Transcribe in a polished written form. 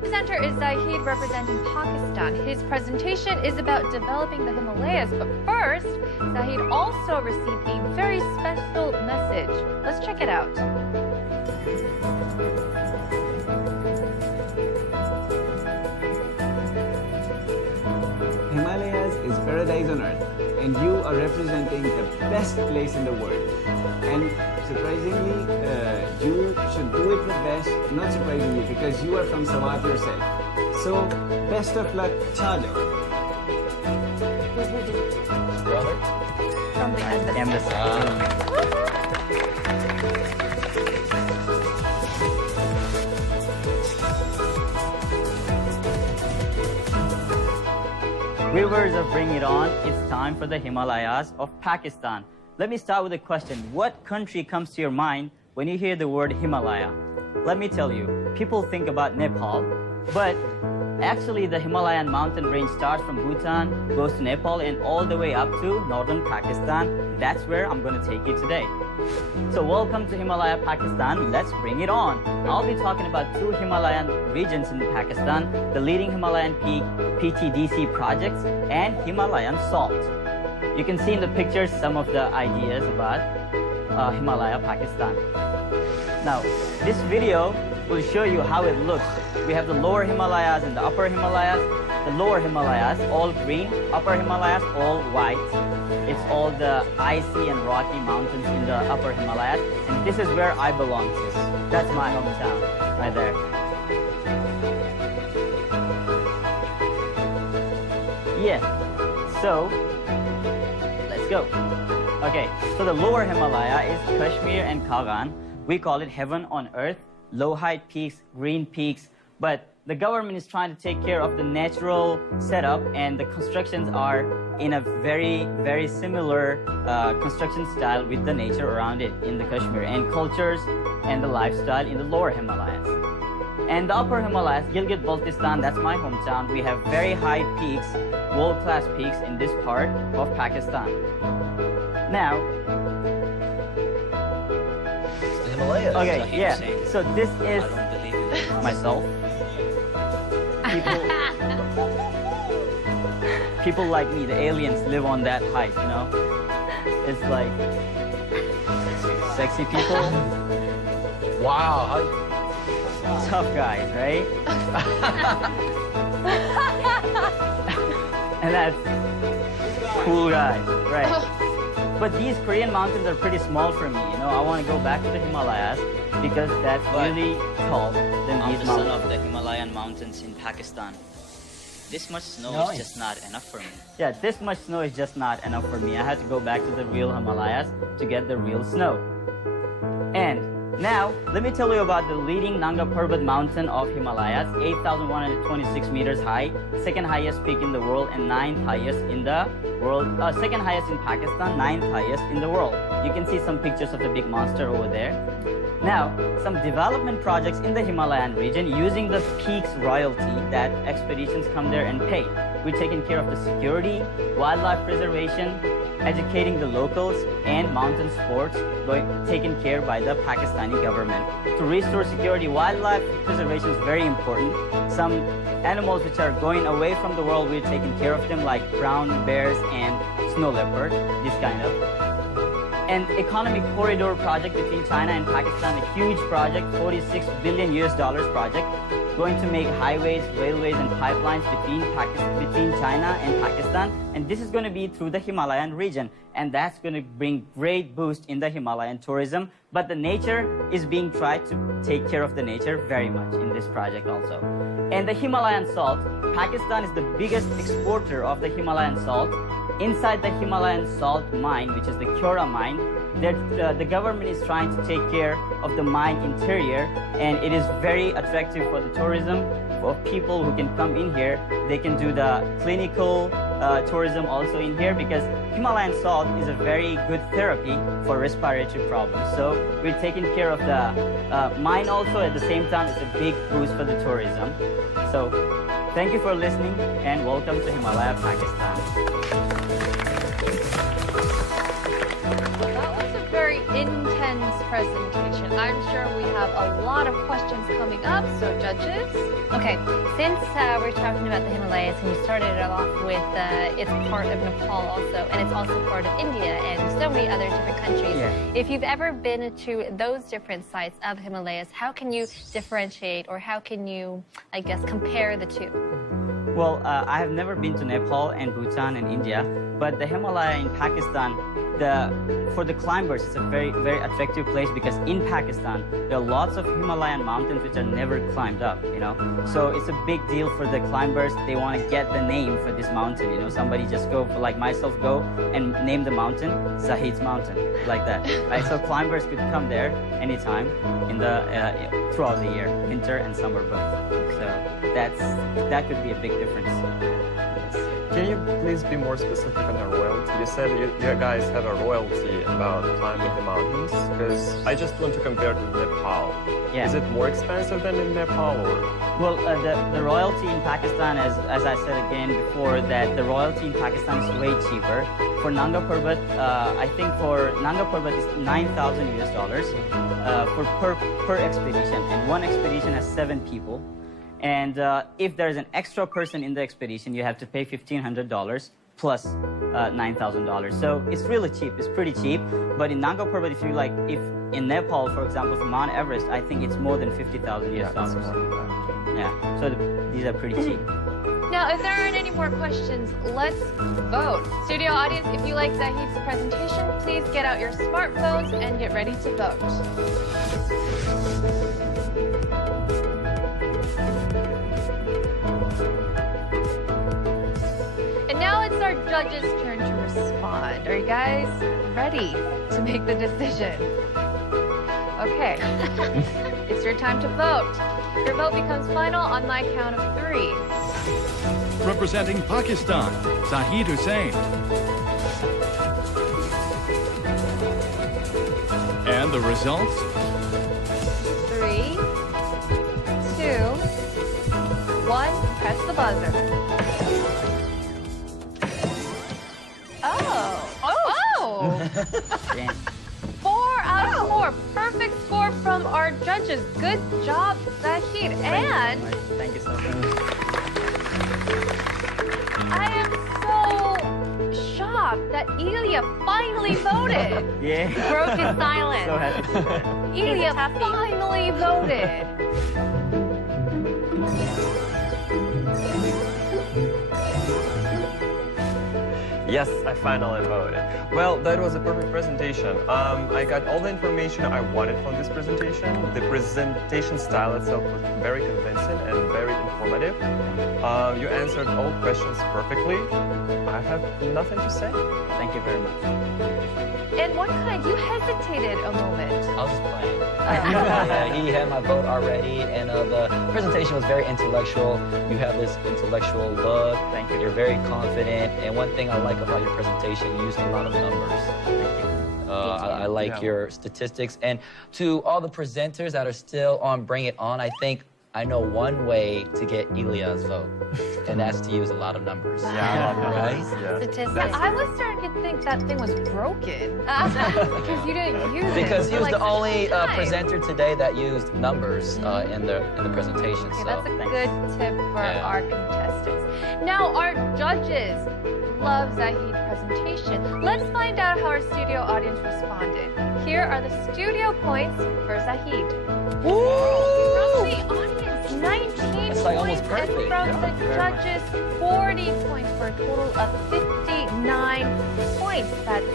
Presenter is Zahid representing Pakistan. His presentation is about developing the Himalayas, but first, Zahid also received a very special message. Let's check it out. Himalayas is paradise on earth, and you are representing the best place in the world. And surprisingly, you should do it the best, not surprisingly, because you are from Swat yourself. So, best of luck, Chajo. Brother? From the embassy. Viewers of Bring It On, it's time for the Himalayas of Pakistan. Let me start with a question. What country comes to your mind when you hear the word Himalaya? Let me tell you, people think about Nepal, but actually the Himalayan mountain range starts from Bhutan, goes to Nepal, and all the way up to northern Pakistan. That's where I'm going to take you today. So welcome to Himalaya, Pakistan. Let's bring it on. I'll be talking about two Himalayan regions in Pakistan, the leading Himalayan peak, PTDC projects, and Himalayan salt. You can see in the pictures some of the ideas about Himalaya, Pakistan. Now, this video will show you how it looks. We have the lower Himalayas and the upper Himalayas. The lower Himalayas, all green. Upper Himalayas, all white. It's all the icy and rocky mountains in the upper Himalayas. And this is where I belong to. That's my hometown, right there. Yeah, so let's go. Okay, so the lower Himalaya is Kashmir and Kagan. We call it heaven on earth, low height peaks, green peaks, but the government is trying to take care of the natural setup, and the constructions are in a very, very similar construction style with the nature around it in the Kashmir, and cultures and the lifestyle in the lower Himalayas. And the upper Himalayas, Gilgit-Baltistan, that's my hometown. We have very high peaks, world-class peaks in this part of Pakistan. Now, The Himalayas. okay, Zahid yeah. Hussain. So this is I don't believe in this. myself. People like me, the aliens, live on that height, you know? It's like sexy people, Wow. tough guys, right? And that's cool guys, right? But these Korean mountains are pretty small for me, you know? I want to go back to the Himalayas because that's But really tall than I'm these the son mountains. of the Himalayan mountains in Pakistan. This much snow Nice. is just not enough for me. Yeah, this much snow is just not enough for me. I had to go back to the real Himalayas to get the real snow. And now, let me tell you about the leading Nanga Parbat mountain of Himalayas, 8,126 meters high, second highest peak in the world and ninth highest in the world, second highest in Pakistan, ninth highest in the world. You can see some pictures of the big monster over there. Now, some development projects in the Himalayan region using the peaks royalty that expeditions come there and pay. We're taking care of the security, wildlife preservation, educating the locals, and mountain sports taken care by the Pakistani government. To restore security, wildlife preservation is very important. Some animals which are going away from the world, we're taking care of them, like brown bears and snow leopard, this kind of. An economic corridor project between China and Pakistan, a huge project, $46 billion project, going to make highways, railways, and pipelines between China and Pakistan. And this is going to be through the Himalayan region. And that's going to bring great boost in the Himalayan tourism. But the nature is being tried to take care of the nature very much in this project also. And the Himalayan salt, Pakistan is the biggest exporter of the Himalayan salt. Inside the Himalayan salt mine, which is the Kyora mine, the government is trying to take care of the mine interior, and it is very attractive for the tourism, for people who can come in here. They can do the clinical tourism also in here, because Himalayan salt is a very good therapy for respiratory problems. So we're taking care of the mine also. At the same time, it's a big boost for the tourism. So thank you for listening, and welcome to Himalaya, Pakistan. presentation. I'm sure we have a lot of questions coming up, so judges. Okay, since we're talking about the Himalayas and you started it off with it's part of Nepal also, and it's also part of India and so many other different countries. Yeah. If you've ever been to those different sites of Himalayas, how can you differentiate or how can you, I guess, compare the two? Well, I have never been to Nepal and Bhutan and India, but the Himalaya in Pakistan, for the climbers, it's a very, very attractive place because in Pakistan, there are lots of Himalayan mountains which are never climbed up, you know. So it's a big deal for the climbers. They want to get the name for this mountain, you know. Somebody just go, like myself, go and name the mountain Zahid's Mountain, like that, right? So climbers could come there anytime in the throughout the year, winter and summer both. So that could be a big difference. Can you please be more specific on the royalty? You said you guys have a royalty about climbing the mountains, because I just want to compare to Nepal. Yeah. Is it more expensive than in Nepal, or? Well, the royalty in Pakistan, as I said again before, that the royalty in Pakistan is way cheaper. For Nanga Parbat, I think for Nanga Parbat is $9,000 US per expedition, and one expedition has 7 people. And if there's an extra person in the expedition, you have to pay $1,500 plus $9,000. So it's really cheap. It's pretty cheap. But in Nanga Parbat, if in Nepal, for example, for Mount Everest, I think it's more than $50,000 US dollars. Yeah. So these are pretty cheap. Now, if there aren't any more questions, let's vote. Studio audience, if you like Zahid's presentation, please get out your smartphones and get ready to vote. And now it's our judges' turn to respond. Are you guys ready to make the decision? Okay. It's your time to vote. Your vote becomes final on my count of 3. Representing Pakistan, Zahid Hussain. And the results? 3, 2, 1. Press the buzzer. Oh! Damn. 4 out of 4. Perfect score from our judges. Good job, Zahid. And Thank you so much. I am so shocked that Ilya finally voted. Yeah. Broke his silence. So happy to see that. Ilya toughie. finally voted. Yes, I finally voted. Well, that was a perfect presentation. I got all the information I wanted from this presentation. The presentation style itself was very convincing and very informative. You answered all questions perfectly. I have nothing to say. Thank you very much. And one kind, you hesitated a moment. I was just playing. Yeah, he had my vote already, and the presentation was very intellectual. You have this intellectual look. Thank you. You're very confident, and one thing I like about your presentation, you used a lot of numbers. I like your statistics. And to all the presenters that are still on Bring It On, I think I know one way to get Ilya's vote, and that's to use a lot of numbers. Yeah, Right? Yeah. Statistics. I was starting to think that thing was broken because you didn't use it. Because he for was like the only such time. presenter today that used numbers in the presentation. Okay, So. that's a good tip for our contestants. Now, our judges love Zahid's presentation. Let's find out how our studio audience responded. Here are the studio points for Zahid. From the audience, 19 That's like points, almost perfect. and from the judges, 40 points for a total of 59 points. That's